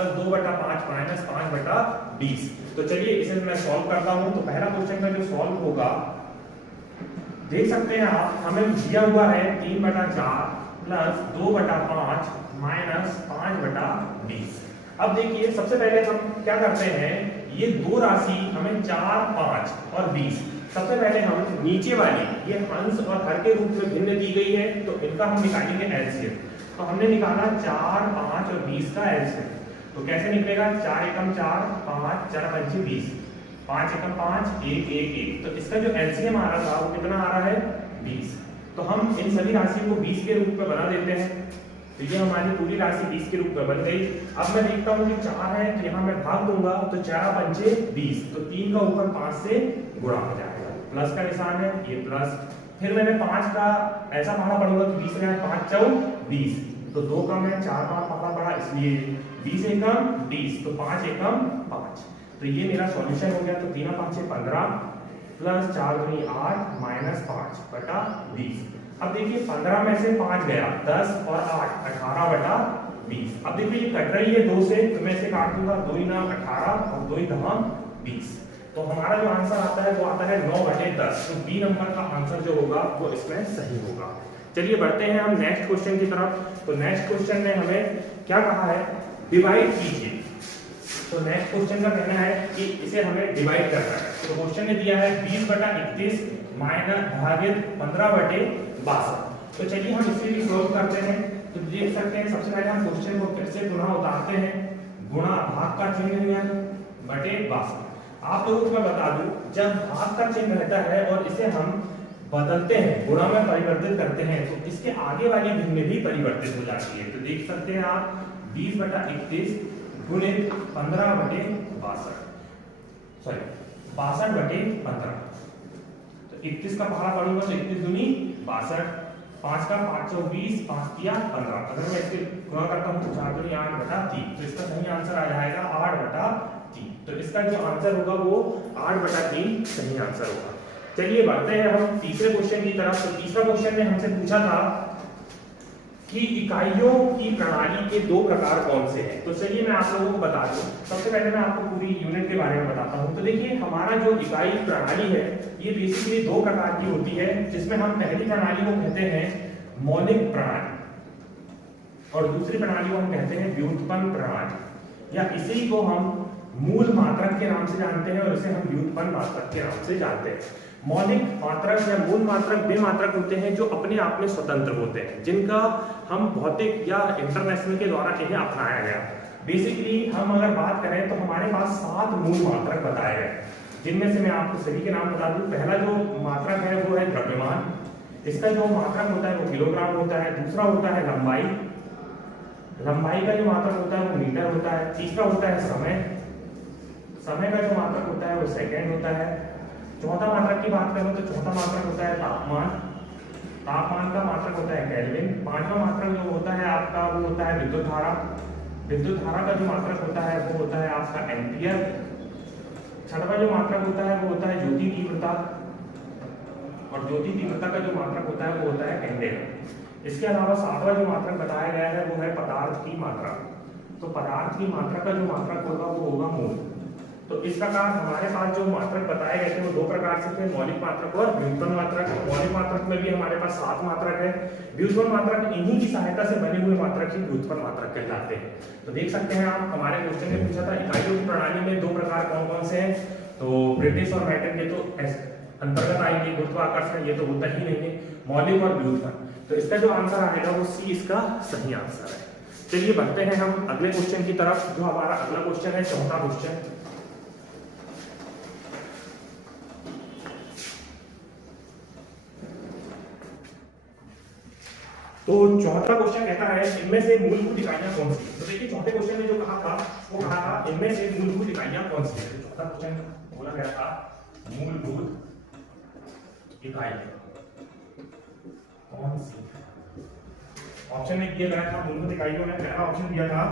Plus 2/5 minus 5/20। तो चलिए इसे मैं सॉल्व करता हूं। तो पहला क्वेश्चन का जो सॉल्व होगा, देख सकते हैं आप, हमें दिया हुआ है 3/4 प्लस 2/5 माइनस 5/20। अब देखिए सबसे पहले हम क्या करते हैं, ये दो राशि हमें 4, 5 और 20, सबसे पहले हम नीचे वाली ये अंश और हर के रूप में भिन्न दी गई है, तो इनका हम निकालेंगे एलसीएम। तो हमने निकाला 4, 5 और 20 का एलसीएम। तो कैसे निकलेगा, 4 एकम 4, 5 4 पंचे 20, 5 एकम 5, 1 1 1। तो इसका जो एलसीएम आ रहा था वो कितना आ रहा है, 20। तो हम इन सभी राशियों को 20 के रूप में बना देते हैं। तो ये हमारी पूरी राशि 20 के रूप में बन गई। अब मैं देखता हूँ कि 4 है, तो यहाँ मैं भाग दूंगा, तो 4 पंचे 20, तो 3 का ऊपर 5 से गुणा हो जाएगा, प्लस का निशान है, ये प्लस। फिर मैंने 5 का ऐसा पढ़ा पड़ूंगा कि 20 में 5 चौ 20, तो 2 का मैं 4 बार पढ़ा पड़ा, इसलिए 20 एकम 20, तो 5 एकम 5। तो ये मेरा सॉल्यूशन हो गया। तो 3 5 6 15 प्लस 4 दूनी 8 माइनस 5/20। अब देखिए 15 में से 5 गया, 10 और 8 18/20। अब देखिए ये कट रही है 2 से, तो मैं इसे काट दूंगा, 2 × 18 और 2 × 20। तो हमारा जो आंसर आता है वो आता है 9/10। तो बी नंबर का आंसर जो होगा वो इसमें सही होगा। चलिए बढ़ते हैं हम नेक्स्ट क्वेश्चन की तरफ। तो नेक्स्ट क्वेश्चन में हमें क्या कहा है, डिवाइड कीजिए। तो नेक्स्ट क्वेश्चन का कहना है कि इसे हमें डिवाइड करना है। तो क्वेश्चन ने दिया है 20/31 माइनस भागित 15/62। तो चलिए हम इसे भी सॉल्व करते हैं। तो देख सकते हैं सबसे पहले हम क्वेश्चन को फिर से पुनः उतारते हैं, गुणा भाग का चिन्ह है बटे 62। आप लोगों को मैं बता दूं, जब भाग का चिन्ह रहता है और इसे हम बदलते हैं, गुणा में परिवर्तित करते हैं, तो इसके आगे वाली भिन्न भी परिवर्तित हो जाती है। तो देख सकते हैं आप 20/31 गुणित 15/62, सॉरी 62/15। तो 31 का पहाड़ा पढ़ूंगा, तो 31 दूनी 62, 5 का 5 चौ 20, 5 किया 15। अगर मैं इसके गुणा करता हूं तो 4 दूनी 8/3। तो इसका सही आंसर आ जाएगा 8/3। तो इसका जो आंसर होगा वो 8/3 सही आंसर होगा। चलिए बढ़ते हैं हम तीसरे क्वेश्चन की तरफ। तो तीसरा क्वेश्चन में हमसे पूछा था कि इकाइयों की प्रणाली के 2 प्रकार कौन से हैं। तो चलिए मैं आप लोगों को बता दूं। सबसे पहले मैं आपको पूरी यूनिट के बारे में बताता हूं। तो देखिए हमारा जो इकाई प्रणाली है ये बेसिकली 2 प्रकार की होती है, जिसमें हम पहली प्रणाली को कहते हैं मौलिक प्रणाली और दूसरी प्रणाली को हम कहते हैं व्युत्पन्न प्रणाली, या इसी को हम मूल मात्रक के नाम से जानते हैं और इसे हम व्युत्पन्न मात्रक के नाम से जानते हैं। मौलिक मात्रक या मूल मात्रक वे मात्रक होते हैं जो अपने आप में स्वतंत्र होते हैं, जिनका हम भौतिक या इंटरनेशनल के द्वारा इन्हें अपनाया गया। बेसिकली हम अगर बात करें तो हमारे पास 7 मूल मात्रक बताए गए, जिनमें से मैं आपको सभी के नाम बता दूं। पहला जो मात्रक है वो है द्रव्यमान, इसका जो मात्रक होता है वो किलोग्राम होता है। दूसरा होता है लंबाई, लंबाई का जो मात्रक होता है वो मीटर होता है। तीसरा होता है समय, समय का जो मात्रक होता है वो सेकंड होता है। चौथा मात्रक की बात करूं तो चौथा मात्रक होता है तापमान, तापमान का मात्रक होता है केल्विन। पांचवा मात्रक जो होता है आपका वो होता है विद्युत धारा, विद्युत धारा का जो मात्रक होता है वो होता है आपका एम्पियर। छठवां जो मात्रक होता है वो होता है ज्योति तीव्रता, और ज्योति तीव्रता का जो मात्रक होता है वो होता है कैंडेला। इसके अलावा 7वां जो मात्रक बताया गया है वो है पदार्थ की मात्रा। तो पदार्थ की मात्रा का जो मात्रक होगा वो होगा मोल। तो इस प्रकार हमारे पास जो मात्रक बताए गए थे वो 2 प्रकार से थे, मौलिक मात्रक और व्युत्पन्न मात्रक। मौलिक मात्रक में भी हमारे पास 7 मात्रक है, व्युत्पन्न मात्रक इन्हीं की सहायता से बने हुए मात्रक ही व्युत्पन्न मात्रक कहलाते हैं। तो देख सकते हैं आप, हमारे क्वेश्चन में पूछा था इकाइयों की प्रणाली में 2 प्रकार कौन कौन से हैं। तो ब्रिटिश और मैटन के तो अंतर्गत आएंगे, गुरुत्वाकर्षण ये तो होता ही नहीं है, मौलिक और व्युत्पन्न। तो इसका जो आंसर आएगा वो सी इसका सही आंसर है। चलिए बढ़ते हैं हम अगले क्वेश्चन की तरफ। जो हमारा अगला क्वेश्चन है, चौथा क्वेश्चन। तो चौथा क्वेश्चन कहता है इनमें से मूलभूत इकाइयां कौन सी हैं। तो देखिए चौथे क्वेश्चन में जो कहा था वो कहा था इनमें से मूलभूत इकाइयां कौन सी हैं। तो चौथा क्वेश्चन बोला गया था मूलभूत इकाइयां कौन सी। ऑप्शन में दिया गया था मूलभूत इकाइयों में पहला ऑप्शन दिया था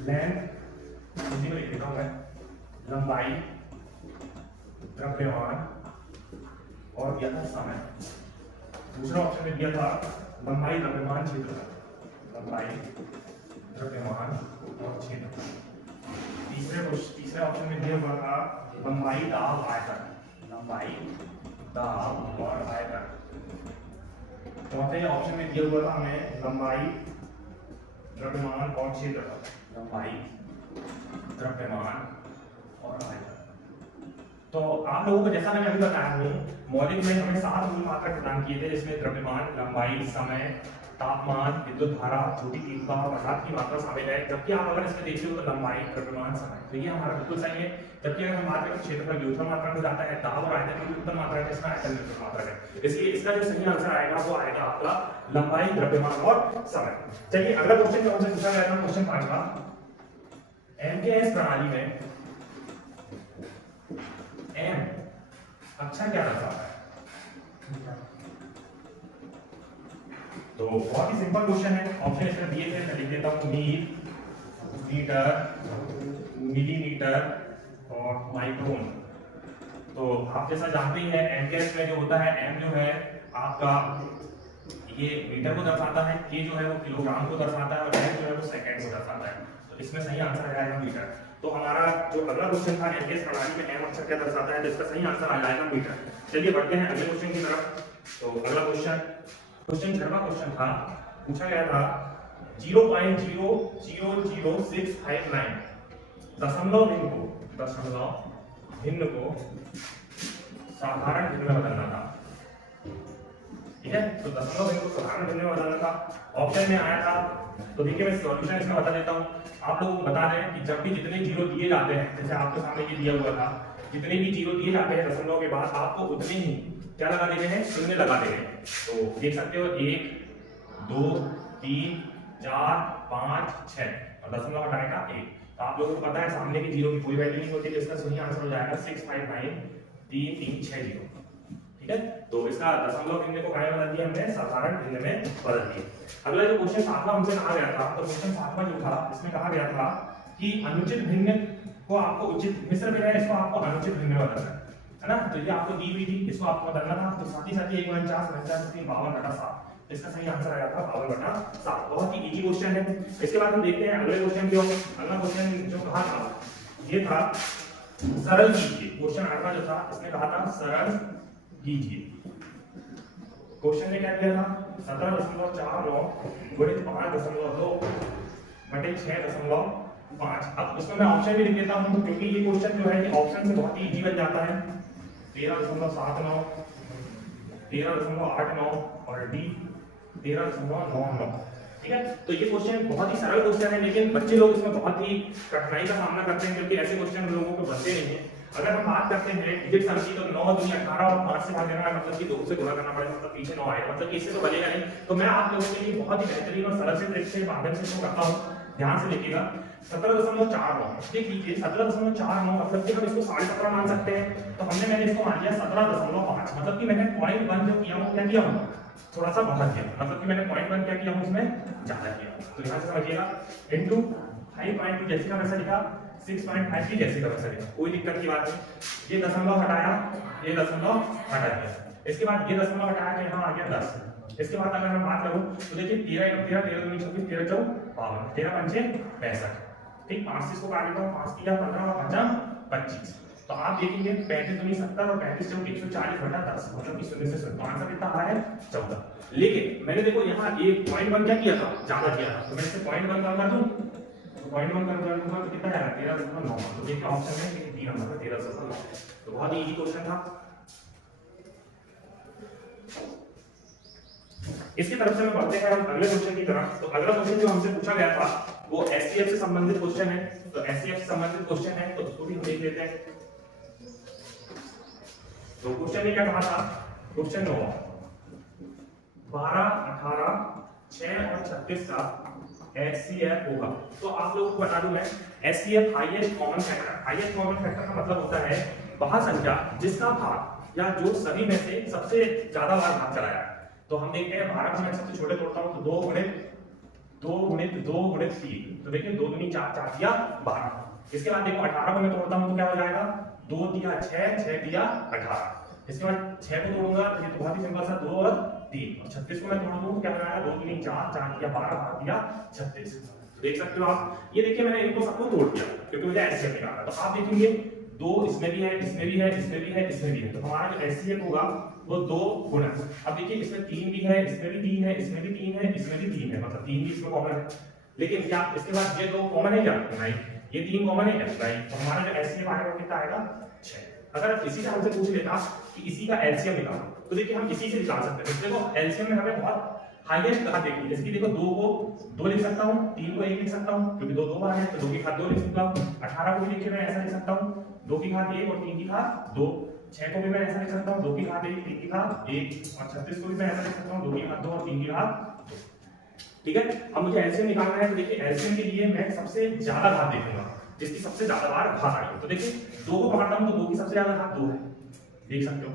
लेंथ, हिंदी में लिख देता हूं मैं, लंबाई, द्रव्यमान और दिया था समय। दूसरा ऑप्शन में दिया था लंबाई, द्रव्यमान, क्षेत्रफल, लंबाई, द्रव्यमान और क्षेत्र। तीसरे ऑप्शन में दिया हुआ था लंबाई, दाब, आयतन। लंबाई, दाब और आयतन। चौथे ऑप्शन में दिया हुआ था हमें लंबाई, द्रव्यमान और क्षेत्रफल। लंबाई, द्रव्यमान और आयतन। तो आप लोगों को जैसा मैंने अभी बताया हूँ, मौलिक में हमें 7 मूल मात्रक प्रदान किए थे, जिसमें द्रव्यमान, लंबाई, समय, तापमान, विद्युत धारा, छोटी तीव्रता और पदार्थ की मात्रा शामिल है। जबकि आप अगर इसमें देखते हो तो लंबाई, द्रव्यमान, समय, तो ये हमारा बिल्कुल सही है। जबकि अगर हम बात करें क्षेत्रफल व्युत्पन्न मात्रा में जाता है, दाब और आयतन की व्युत्पन्न मात्रा है, इसमें आयतन व्युत्पन्न मात्रा है। इसलिए इसका जो सही आंसर आएगा वो आएगा आपका लंबाई, द्रव्यमान और समय। चलिए अगला क्वेश्चन जो हमसे पूछा गया था, क्वेश्चन 5वां, एमकेएस प्रणाली में एम अक्षर क्या दर्शाता है? तो बहुत ही सिंपल क्वेश्चन है। ऑप्शन इसमें दिए थे, मैं लिख देता हूं मील, मीटर, मिलीमीटर और माइक्रोन। तो आप जैसा जानते ही हैं, एमकेएस में जो होता है, एम जो है आपका ये मीटर को दर्शाता है, के जो है वो किलोग्राम को दर्शाता है और एम जो है वो सेकंड को दर्शाता है। तो इसमें सही आंसर आ जाएगा मीटर। तो हमारा जो अगला क्वेश्चन था, एमकेएस प्रणाली में एम अक्षर क्या दर्शाता है, तो इसका सही आंसर आ जाएगा मीटर। चलिए बढ़ते हैं अगले क्वेश्चन की तरफ। तो अगला क्वेश्चन 6वां क्वेश्चन था, पूछा गया था 0.000659 दशमलव भिन्न को साधारण भिन्न में बदलना था। ठीक है, तो दशमलव भिन्न को साधारण भिन्न में बदलना था। ऑप्शन में आया था, तो देखिए मैं सॉल्यूशन इसका बता देता हूं। आप लोगों को बता दें कि जब भी जितने जीरो दिए जाते हैं, जैसे आपके सामने ये दिया हुआ था, जितने भी जीरो दिए जाते हैं दशमलव के बाद, आपको उतने ही क्या लगा देने हैं, शून्य लगा देने हैं। तो देख सकते हो 1 2 3 4 5 6 और दशमलव हटाएगा 1। तो आप लोगों को पता है सामने की जीरो की कोई वैल्यू नहीं होती, तो इसका सही आंसर हो जाएगा 6593360। ठीक है, तो इसका दशमलव भिन्न को क्या बदल दिया हमने, साधारण भिन्न में बदल दिया। अगला जो क्वेश्चन 7वां हमसे कहा गया था, तो क्वेश्चन 7वां जो था इसमें कहा गया था कि अनुचित भिन्न को आपको उचित, मिश्र भिन्न है इसको आपको अनुचित भिन्न में बदलना है ना। तो ये आपको दी हुई थी, इसको आपको बदलना था। तो साथ ही 1 49 3 52/7, इसका सही आंसर आया था 52/7। बहुत ही इजी क्वेश्चन है। इसके बाद हम देखते हैं अगले क्वेश्चन जो, अगला क्वेश्चन जो कहा था ये था सरल कीजिए। क्वेश्चन 8वां जो था इसमें कहा था सरल कीजिए। क्वेश्चन ने क्या किया था, 17.49 गुणित 5.2 बटे 6.5। अब इसमें मैं ऑप्शन भी लिख देता हूं, क्योंकि ये क्वेश्चन जो है ये ऑप्शन से बहुत ही इजी बन जाता है। 13.79, 13.89 और डी 13.99। ठीक है, तो ये क्वेश्चन बहुत ही सरल क्वेश्चन है, लेकिन बच्चे लोग इसमें बहुत ही कठिनाई का सामना करते हैं, क्योंकि ऐसे क्वेश्चन लोगों को बनते नहीं है। अगर हम बात करते हैं डिजिट सम की, तो 9 दूनी 18 और 5 से भाग देना है, मतलब कि 2 से गुणा करना पड़ेगा, मतलब पीछे 9 आएगा, मतलब इससे तो बनेगा नहीं। तो मैं आप लोगों के लिए बहुत ही बेहतरीन और सरल से ट्रिक से माध्यम से इसको करता हूं, ध्यान से देखिएगा। 17.49 देख लीजिए, 17.49 मतलब कि हम इसको 17.5 मान सकते हैं। तो मैंने इसको मान लिया 17.5, मतलब कि मैंने 0.1 जो किया हूं, क्या किया हूं, थोड़ा सा बढ़ा दिया, मतलब कि मैंने 0.1 क्या किया हूं, इसमें ज्यादा किया। तो यहां से समझिएगा, इनटू 5.2 जैसे का वैसा लिखा, 6.5 की जैसे का वैसा लिखा, कोई दिक्कत की बात नहीं। ये दशमलव हटाया, ये दशमलव हटा दिया, इसके बाद ये दशमलव हटाया तो यहाँ आ गया 10। इसके बाद अगर मैं बात करूं तो देखिए 13 13 13 दूनी 26, 13 4 52, 13 पंचे 65। ठीक, 5 से इसको काट देता हूं, 5 किया 15 और 5 25। तो आप देखेंगे 35 दूनी 70 और 35 चौक 140/10, मतलब कि 0 से 100। आंसर कितना आ रहा है 14। लेकिन मैंने देखो यहाँ ये 0.1 क्या किया था, ज्यादा किया था, तो मैं इसे 0.1 कम कर दूं, तो 0.1 कम कर दूंगा तो कितना आएगा 13.9। तो देखिए ऑप्शन है कि डी नंबर 13.9। तो बहुत ही इजी क्वेश्चन था। इसकी तरफ से हम बढ़ते हैं हम अगले क्वेश्चन की तरफ। तो अगला क्वेश्चन जो हमसे पूछा गया था वो एससीएफ से संबंधित क्वेश्चन है। तो एससीएफ से संबंधित क्वेश्चन है, तो उसको भी हम देख लेते हैं। तो क्वेश्चन ने क्या कहा था, क्वेश्चन 9 12 18 6 और 36 का एचसीएफ होगा। तो आप लोगों को बता दूं मैं, HCF highest common factor, highest common factor का मतलब होता है वह संख्या जिसका भाग या जो सभी में से सबसे ज्यादा बार भाग चला है। तो हम देखते हैं 12 को मैं सबसे छोटे तोड़ता हूं, तो 2 गुणित 2 गुणित 3, तो देखिए 2 दूनी 4, 4 दिया 12। इसके बाद देखो 18 को मैं तोड़ता हूं तो क्या हो जाएगा, 2 दिया 6, 6 दिया 18। इसके बाद 6 को तोड़ूंगा तो ये तो बहुत ही सिंपल सा 2 और 3। और 36 को मैं तोड़ दूं तो क्या हो जाएगा, 2 दूनी 4, 4 दिया 12, 12 दिया 36। देख सकते हो आप, ये देखिए मैंने इनको सबको तोड़ दिया क्योंकि मुझे एचसीएफ निकालना है। तो आप देखेंगे 2 इसमें भी है, इसमें भी है, इसमें भी है, इसमें भी है, तो हमारा जो एचसीएफ होगा वो 2 गुना। अब देखिए इसमें 3 भी है, इसमें भी 3 है, इसमें भी 3 है, इसमें भी 3 है, मतलब 3 भी इसमें कॉमन है। लेकिन क्या इसके बाद ये 2 कॉमन है क्या? नहीं। ये 3 कॉमन है क्या? नहीं। तो हमारा जो एचसीएफ आएगा वो कितना आएगा? 6। अगर इसी से हमसे पूछ लेता कि इसी का एलसीएम निकालो, तो देखिए हम इसी से निकाल सकते हैं। देखो एलसीएम में हमें बहुत हाईएस्ट कहा देखिए, जैसे कि देखो 2 को 2 लिख सकता हूं, 3 को 1 लिख सकता हूं क्योंकि 2 2 बार है, तो 2 की घात 2 लिख सकता हूं। 18 को भी देखिए मैं ऐसा लिख सकता हूं, 2 की घात 1 और 3 की घात 2। 6 को भी मैं ऐसा लिख सकता हूं, 2 की घात 1 3 की घात 1। और 36 को भी मैं ऐसा लिख सकता हूं, 2 की घात 2 और 3 की घात 2। ठीक है, अब मुझे एलसीएम निकालना है। तो देखिए एलसीएम के लिए मैं सबसे ज्यादा घात देखूंगा, जिसकी सबसे ज्यादा बार घात आई है। तो देखिए 2 को पकड़ता हूं तो 2 की सबसे ज्यादा घात 2 है, देख सकते हो।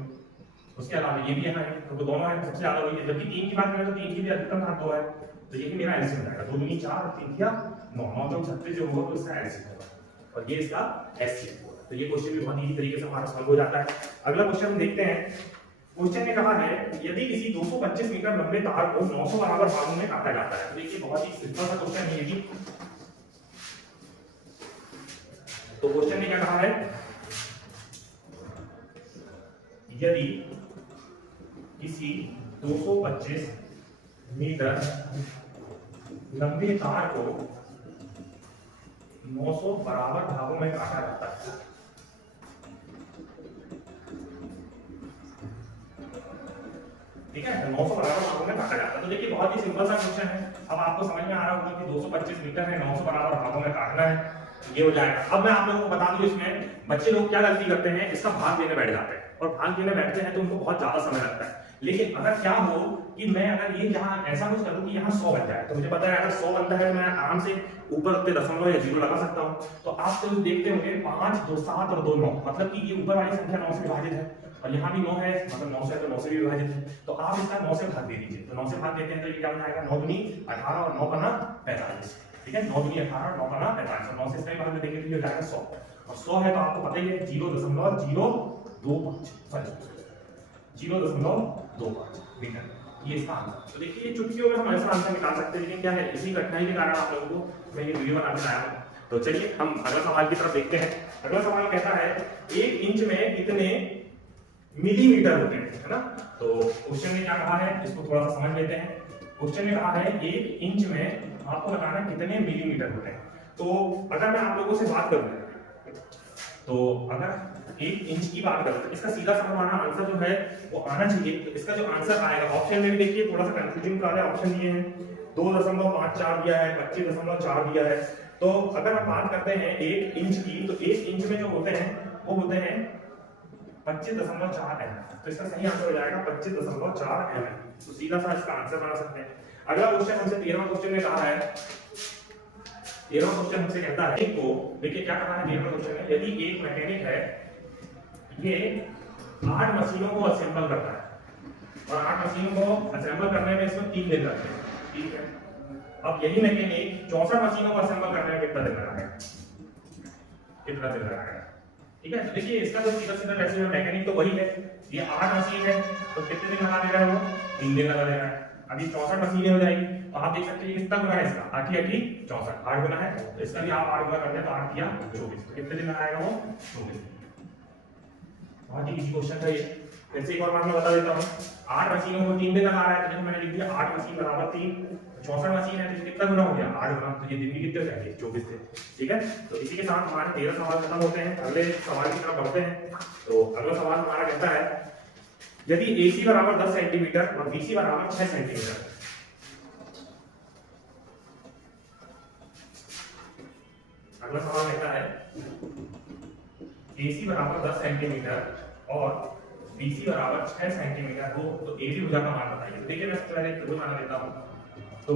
उसके अलावा ये भी है ना, तो दोनों है सबसे ज्यादा वही है। जबकि 3 की बात करें तो 3 की भी अधिकतम घात 2 है, तो ये भी मेरा एलसीएम हो जाएगा। 2 दूनी 4 और 3 किया 9, 9 तो 36 जो होगा तो इसका एलसीएम होगा और ये इसका एचसीएफ होगा। तो ये क्वेश्चन भी बहुत इजी तरीके से हमारा सॉल्व हो जाता है। अगला क्वेश्चन हम देखते हैं। क्वेश्चन में कहा है यदि किसी 225 मीटर लंबे तार को 900 बराबर भागों में काटा जाता है। तो देखिए बहुत ही सिंपल सा क्वेश्चन है ये भी। तो क्वेश्चन में क्या कहा है, यदि किसी 225 मीटर लंबे तार को 900 बराबर भागों में काटा जाता है, ठीक है, 900 बराबर भागों में काटा जाता है। तो देखिए बहुत ही सिंपल सा क्वेश्चन है। अब आपको समझ में आ रहा होगा कि 225 मीटर है, 900 बराबर भागों में काटना है, ये हो जाएगा। अब मैं आप लोगों को बता दूं, इसमें बच्चे लोग क्या गलती करते हैं, इसका भाग देने बैठ जाते हैं और भाग देने बैठते हैं तो उनको बहुत ज्यादा समय लगता है। लेकिन अगर क्या हो कि मैं अगर ये यहाँ ऐसा कुछ करूं कि यहाँ 100 बन जाए, तो मुझे पता है अगर 100 बनता है मैं आराम से ऊपर पे दशमलव या 0 लगा सकता हूँ। तो आप तो देखते होंगे 5 2 7 और 2 9, मतलब कि ये ऊपर वाली संख्या 9 से विभाजित है और यहाँ भी 9 है, मतलब 9 से तो 9 से भी विभाजित है। तो आप इसका 9 से भाग दे दीजिए। तो 9 से भाग देते हैं तो ये क्या हो जाएगा, 9 दूनी 18 और 9 पन्ना 45। ठीक है, 9 दूनी 18 और 9 पन्ना 45 और 9 से इसका भाग देंगे तो ये हो जाएगा 100 और 100 है तो आपको पता ही है 0.025 सॉरी 0.25 मीटर, ये इसका आंसर। तो देखिए ये चुटकियों में हम ऐसा आंसर निकाल सकते हैं, लेकिन क्या है इसी कठिनाई के कारण आप लोगों को मैं ये वीडियो बनाने लाया हूं। तो चलिए हम अगला सवाल की तरफ देखते हैं। अगला सवाल कहता है 1 इंच में कितने मिलीमीटर होते हैं, है ना। तो क्वेश्चन में क्या कहा है इसको थोड़ा सा समझ लेते हैं। क्वेश्चन में कहा है 1 इंच में आपको बताना है कितने मिलीमीटर होते हैं। तो अगर मैं आप लोगों से बात करूं, तो अगर 1 इंच की बात करें तो इसका सीधा सा हमारा आंसर जो है वो आना चाहिए। तो इसका जो आंसर आएगा, ऑप्शन में भी देखिए थोड़ा सा कंफ्यूजिंग कर रहा है, ऑप्शन दिए हैं 2.54 दिया है, 25.4 दिया है। तो अगर हम बात करते हैं 1 इंच की, तो 1 इंच में जो होते हैं वो होते हैं 25.4 mm। तो इसका सही आंसर हो जाएगा 25.4 mm। तो सीधा सा इसका आंसर बना सकते हैं। अगला क्वेश्चन हमसे 13वां क्वेश्चन में कहा है, 13वां क्वेश्चन हमसे कहता है को देखिए क्या कहा है 13वां क्वेश्चन में, यदि एक मैकेनिक है ये 8 मशीनों को असेंबल करता है और 8 मशीनों को असेंबल करने में इसमें 3 दिन लगते हैं, ठीक है। अब यही मैकेनिक 64 मशीनों को असेंबल करने में कितना दिन लगाएगा, कितना दिन लगाएगा, ठीक है। तो देखिए इसका जो सीधा सीधा वैसे में मैकेनिक तो वही है, ये 8 मशीन है तो कितने दिन लगा देगा वो, 3 दिन लगा देगा। अभी 64 मशीनें हो जाएगी तो आप देख सकते हैं कितना गुना है इसका, 8 × 8 = 64, 8 गुना है। तो इसका भी आप 8 गुना करते हैं तो 8 × 24, तो कितने दिन लगाएगा वो, 24 दिन। बहुत ही इजी क्वेश्चन था ये। फिर से एक और बार मैं बता देता हूं, 8 मशीनों को 3 दिन लगा रहा है, तो मैंने लिख दिया 8 मशीन बराबर 3, 64 मशीन है तो कितना गुना हो गया, 8 गुना, तो ये दिन भी कितने हो जाएंगे, 24 दिन, ठीक है। तो इसी के साथ हमारे 13 सवाल खत्म होते हैं। अगले सवाल की तरफ बढ़ते हैं। तो अगला सवाल हमारा कहता है यदि AC बराबर 10 सेंटीमीटर और BC बराबर 6 सेंटीमीटर, अगला सवाल कहता है AC बराबर 10 सेंटीमीटर और BC बराबर 6 सेंटीमीटर हो तो AB भुजा का मान बताइए। तो देखिए मैं सबसे पहले त्रिभुज बना देता हूं। तो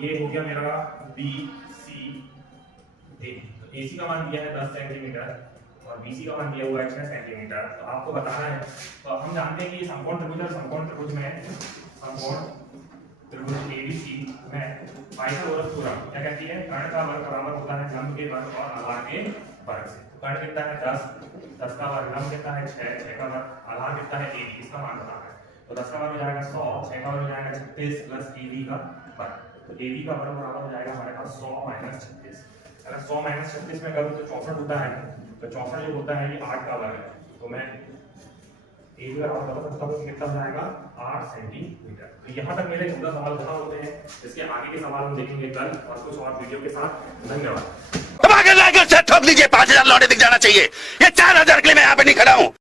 ये हो गया मेरा BCA। तो AC का मान दिया है 10 सेंटीमीटर और BC का मान दिया हुआ है 6 सेंटीमीटर। तो आपको बताना है, तो हम जानते हैं कि समकोण त्रिभुज और समकोण त्रिभुज में समकोण त्रिभुज ABC में पाइथागोरस थ्योरम क्या कहती है, कर्ण का वर्ग बराबर होता है लंब के वर्ग और आधार के वर्ग से। कर्ण कितना है 10, 10 का वर्ग, लंब कितना है 6, 6 का वर्ग, आधार कितना है AB, इसका मान बताना है। तो 10 का वर्ग हो जाएगा 100, 6 का वर्ग हो जाएगा 36 प्लस AB का वर्ग। तो AB का वर्ग बराबर हो जाएगा हमारे पास 100 माइनस 36। अगर 100 माइनस 36 में करूँ तो 64 होता है, तो 64 जो होता है ये 8 का वर्ग है, तो मैं AB बराबर बता सकता हूँ कितना हो जाएगा 8 सेंटीमीटर। तो यहाँ तक मेरे 14 सवाल खत्म होते हैं। इसके आगे के सवाल हम देखेंगे कल और कुछ और वीडियो के साथ। धन्यवाद। ठोक लीजिए, 5,000 लौटे दिख जाना चाहिए। ये 4,000 के लिए मैं यहाँ पे नहीं खड़ा हूँ।